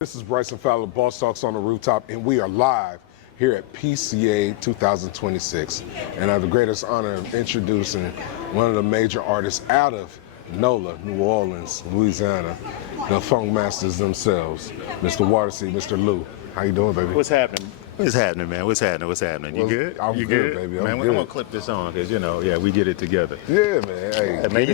This is Bryson Fowler, Boss Talks on the Rooftop, and we are live here at PCA 2026. And I have the greatest honor of introducing one of the major artists out of NOLA, New Orleans, Louisiana, the funk masters themselves, Mr. Waterseed, Mr. Lou. How you doing, baby? What's happening? What's happening, man? What's happening? What's happening? You good? I'm you good, baby. I'm man, good. I'm gonna clip this on because we get it together. Yeah, man. Hey, Yeah, man,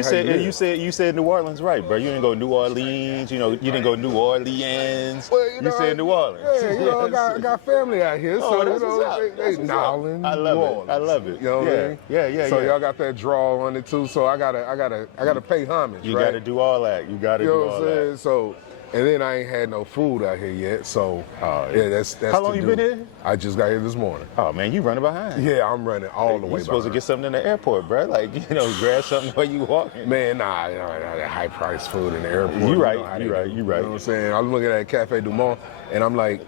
you said New Orleans, right, bro? You didn't go New Orleans. You didn't go New Orleans. Well, you said New Orleans. Yeah, I got family out here, Oh, so that's what's up. they Nolans, I love New it. Orleans. I love it. You know what I mean? Yeah. So y'all got that draw on it too. So I gotta pay homage. You right? gotta do all that. You gotta You know do what all I'm saying? that. So, and then I ain't had no food out here yet. So, yeah, that's How long to you do. been here? I just got here this morning. Oh man, you running behind. Yeah, I'm running all the way. You supposed to behind. get something in the airport, bro. Like grab something while you walking. Man, nah, that high price food in the airport. You right. know how they You right. do. You You right. know what I'm saying? I was looking at Cafe Du Monde, and I'm like,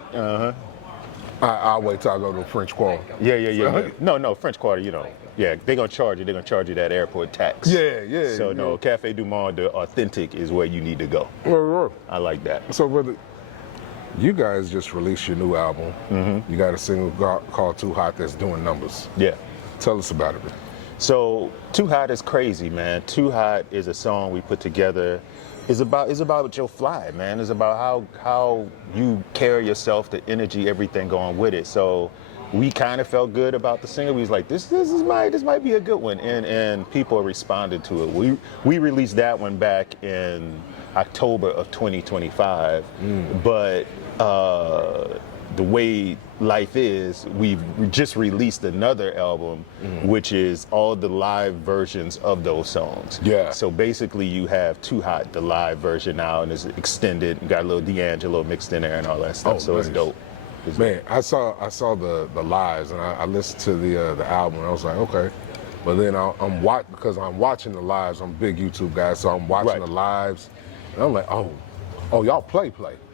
I'll wait till I go to French Quarter. Yeah. No, French Quarter, Yeah, they're gonna charge you. They're gonna charge you that airport tax. Yeah. So no, Cafe Du Monde, the authentic, is where you need to go. Right. I like that. So, brother, you guys just released your new album. You got a single called Too Hot that's doing numbers. Yeah. Tell us about it. So Too Hot is crazy, man. Too Hot is a song we put together. It's about your fly, man. It's about how you carry yourself, the energy, everything going with it. So we kind of felt good about the single. We was like, this might be a good one, and people responded to it. We released that one back in October of 2025, but the way life is, we just released another album, which is all the live versions of those songs. Yeah. So basically, you have Too Hot, the live version now, and it's extended. Got a little D'Angelo mixed in there and all that stuff. Oh, so it's nice. dope. Man, I saw the lives, and I listened to the album, and I was like, okay. But then I'm watching the lives. I'm a big YouTube guy, so I'm watching Right. the lives, and I'm like, oh, y'all play.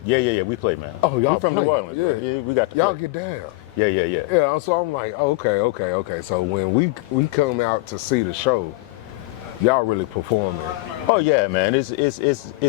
Yeah. We play, man. Oh, y'all we from play. New Orleans. Yeah. We got to Y'all play. get down. Yeah. Yeah, so I'm like, okay. So when we come out to see the show, y'all really performing. Oh yeah, man. It's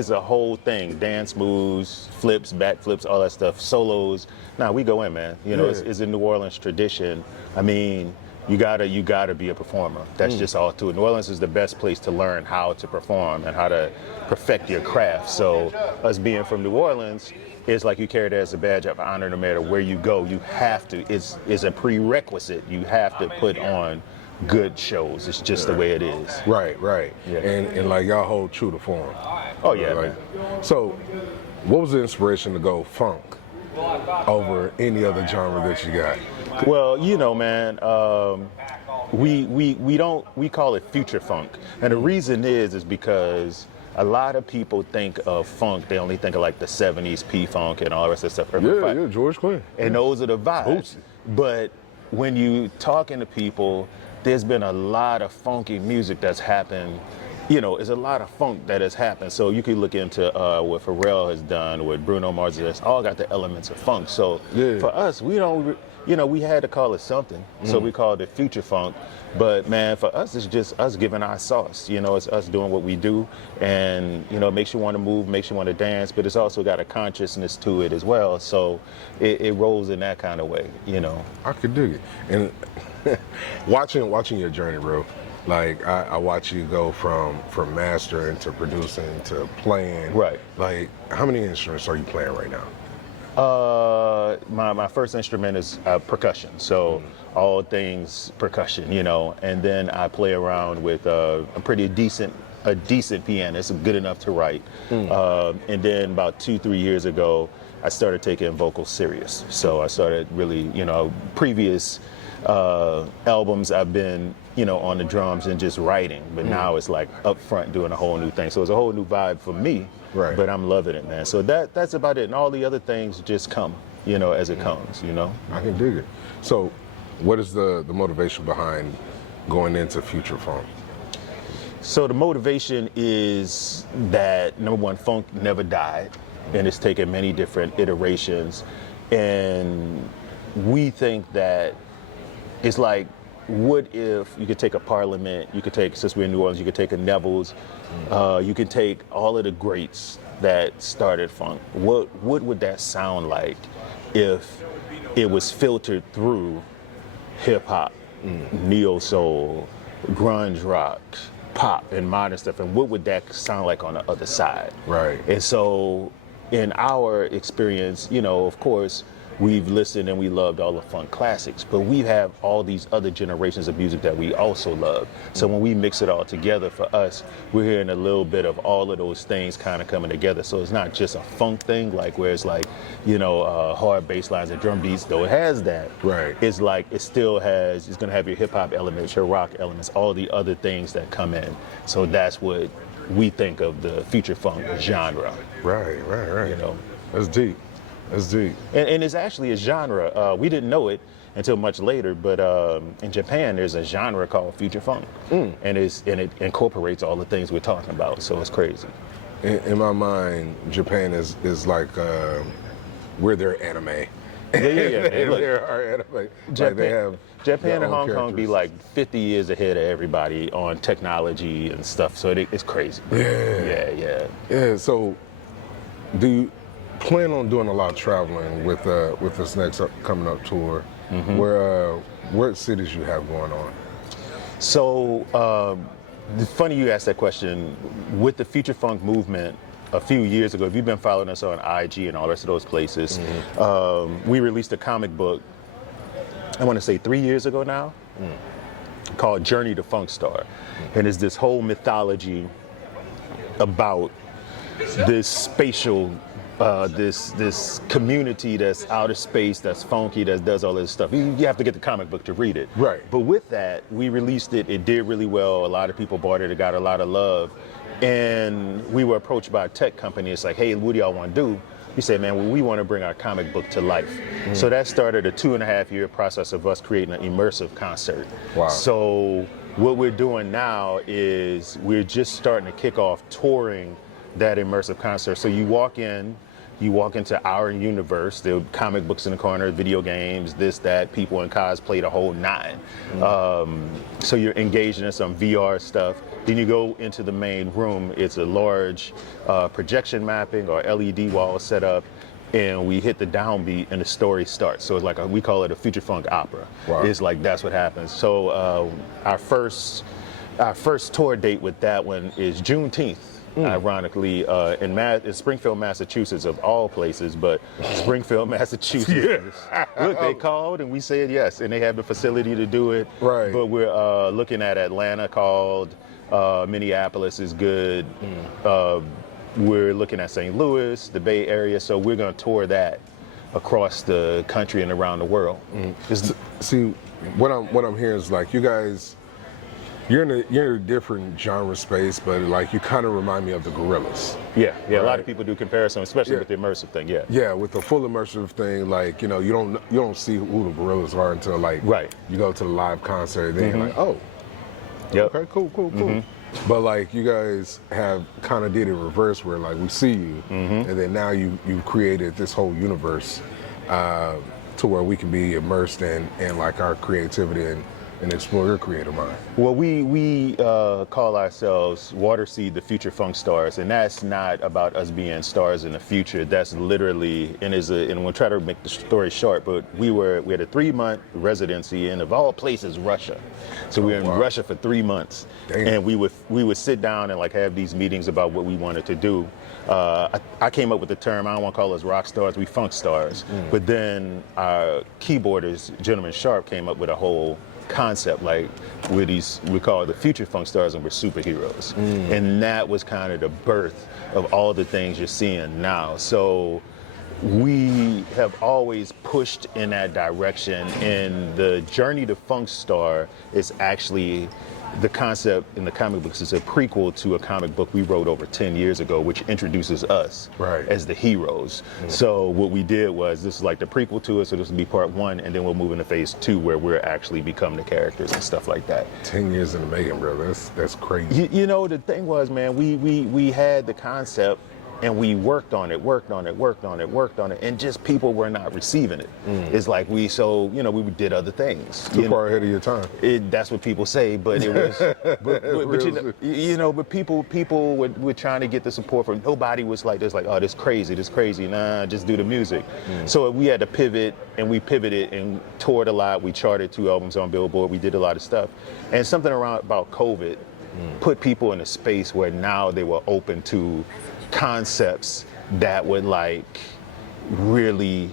a whole thing. Dance moves, flips, backflips, all that stuff. Solos. Nah, we go in, man. It's a New Orleans tradition. I mean, you gotta be a performer. That's just all to it. New Orleans is the best place to learn how to perform and how to perfect your craft. So us being from New Orleans, it's like you carry that as a badge of honor. No matter where you go, you have to. It's a prerequisite. You have to put on good shows. It's just the way it is. Right. Yeah. And like y'all hold true to form. Oh yeah, Right. man. So, what was the inspiration to go funk over any other genre that you got? Well, man, we call it future funk, and the reason is because a lot of people think of funk, they only think of like the 70s P-funk and all the rest of that stuff. Yeah, George Clinton. And those are the vibes. Bootsy. But when you talking to people, there's been a lot of funky music that's happened. There's a lot of funk that has happened. So you could look into what Pharrell has done, what Bruno Mars has, all got the elements of funk. So for us, we don't, we had to call it something. So we called it future funk. But man, for us, it's just us giving our sauce. It's us doing what we do. And, it makes you want to move, makes you want to dance, but it's also got a consciousness to it as well. So it rolls in that kind of way, I could dig it. And watching your journey, bro. Like I watch you go from mastering to producing to playing. Right. Like, how many instruments are you playing right now? My first instrument is percussion, so all things percussion, and then I play around with a decent pianist, good enough to write. And then about 2-3 years ago, I started taking vocals serious. So I started really, previous albums I've been, on the drums and just writing, but now it's like up front doing a whole new thing. So it's a whole new vibe for me, Right. But I'm loving it, man. So that's about it. And all the other things just come, as it comes, I can dig it. So, what is the motivation behind going into future funk? So the motivation is that, number one, funk never died, and it's taken many different iterations. And we think that it's like, what if you could take a Parliament, you could take, since we're in New Orleans, you could take a Neville's, you could take all of the greats that started funk, what would that sound like if it was filtered through hip hop, neo soul, grunge rock, pop, and modern stuff, and what would that sound like on the other side? Right. And so, in our experience, you know, of course, we've listened and we loved all the funk classics, but we have all these other generations of music that we also love. So when we mix it all together, for us, we're hearing a little bit of all of those things kind of coming together. So it's not just a funk thing, like where it's like, you know, hard bass lines and drum beats, though it has that. Right. It's like it still has, it's gonna have your hip hop elements, your rock elements, all the other things that come in. So that's what we think of the future funk genre. Right. You know. That's deep. That's deep. And it's actually a genre. We didn't know it until much later, but in Japan there's a genre called future funk, and it incorporates all the things we're talking about. So it's crazy. In my mind, Japan is like we're their anime. Yeah. Man, look, They're our anime. Japan, Like they have Japan their and own Hong Kong be characters. like 50 years ahead of everybody on technology and stuff. So it's crazy. Yeah. Yeah. So, do you plan on doing a lot of traveling with this next coming up tour? What cities you have going on? So, funny you asked that question. With the future funk movement, a few years ago, if you've been following us on IG and all the rest of those places, we released a comic book, I want to say 3 years ago now, called Journey to Funk Star. And it's this whole mythology about this spatial, this community that's outer space, that's funky, that does all this stuff. You have to get the comic book to read it. Right. But with that, we released it. It did really well. A lot of people bought it. It got a lot of love. And we were approached by a tech company. It's like, hey, what do y'all want to do? We said, man, well, we want to bring our comic book to life. So that started a 2.5-year process of us creating an immersive concert. Wow. So what we're doing now is we're just starting to kick off touring that immersive concert. So you walk into our universe. There are comic books in the corner, video games, this, that, people in cosplay, the whole nine. So you're engaged in some VR stuff. Then you go into the main room. It's a large projection mapping or LED wall set up, and we hit the downbeat and the story starts. So it's like we call it a future funk opera. Wow. It's like that's what happens. So our first tour date with that one is Juneteenth. Ironically, in Springfield, Massachusetts, of all places, but Springfield, Massachusetts. Look, they called and we said yes, and they have the facility to do it. Right. But we're looking at Atlanta called, Minneapolis is good. We're looking at St. Louis, the Bay Area, so we're going to tour that across the country and around the world. See, what I'm hearing is like you guys. You're in a different genre space, but like you kind of remind me of the Gorillas. Yeah. A lot Right. of people do comparison, especially Yeah. with the immersive thing. Yeah. Yeah, with the full immersive thing, like you don't see who the Gorillas are until like Right. you go to the live concert. Then you're like, oh, Yep. okay, cool. But like you guys have kind of did it reverse, where like we see you, and then now you've created this whole universe to where we can be immersed in like our creativity and explore your creative mind. Well, we call ourselves Waterseed, the Future Funk Stars, and that's not about us being stars in the future. That's literally, and we'll try to make the story short, but we had a 3-month residency in, of all places, Russia. So we were in Russia for 3 months. Damn. And we would sit down and like have these meetings about what we wanted to do. I came up with the term, I don't want to call us rock stars, we funk stars. But then our keyboardist, Gentleman Sharp, came up with a whole concept, like we call it the future funk stars, and we're superheroes. And that was kind of the birth of all the things you're seeing now. So we have always pushed in that direction, and the journey to Funk Star is actually, the concept in the comic books is a prequel to a comic book we wrote over 10 years ago, which introduces us Right. as the heroes. So what we did was, this is like the prequel to it, so this will be part 1, and then we'll move into phase 2, where we're actually become the characters and stuff like that. 10 years in the making, bro. That's crazy. You know, the thing was, man, we had the concept and we worked on it, and just people were not receiving it. It's like we did other things. Too far ahead of your time. That's what people say, but it was, but people were trying to get the support from. Nobody was like, oh, this crazy. Nah, just do the music. So we had to pivot, and we pivoted and toured a lot. We charted 2 albums on Billboard. We did a lot of stuff, and something about COVID put people in a space where now they were open to concepts that would like really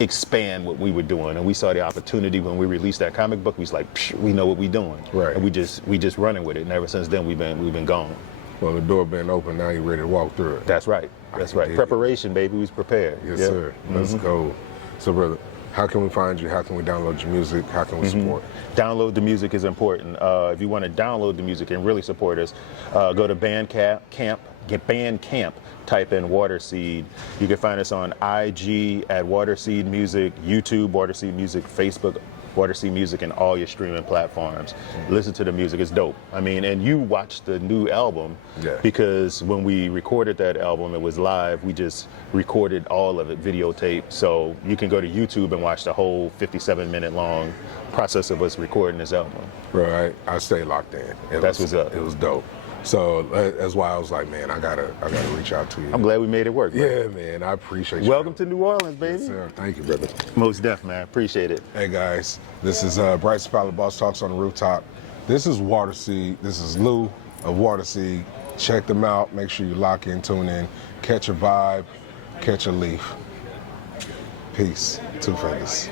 expand what we were doing, and we saw the opportunity when we released that comic book. We was like, we know what we're doing, right? And we just running with it, and ever since then we've been gone. Well, the door been open, now you're ready to walk through it. That's right. Preparation, baby. We was prepared. Yes, sir. Let's go. So, brother, how can we find you? How can we download your music? How can we support? Download the music is important. If you want to download the music and really support us, go to Bandcamp. Get Bandcamp, type in Waterseed. You can find us on IG at Waterseed Music, YouTube Waterseed Music, Facebook Waterseed Music, and all your streaming platforms. Listen to the music, it's dope. I mean, and you watched the new album, because when we recorded that album, it was live. We just recorded all of it, videotape. So you can go to YouTube and watch the whole 57-minute long process of us recording this album. Right, I stay locked in. That's what's up. It was dope. So that's why I was like, man, I gotta reach out to you. I'm glad we made it work, bro. Yeah, man, I appreciate you. Welcome to New Orleans, baby. Yes, sir. Thank you, brother. Most def, man. Appreciate it. Hey, guys, this is Bryce Fowler, Boss Talks on the Rooftop. This is Waterseed. This is Lou of Waterseed. Check them out. Make sure you lock in, tune in, catch a vibe, catch a leaf. Peace. 2 fingers.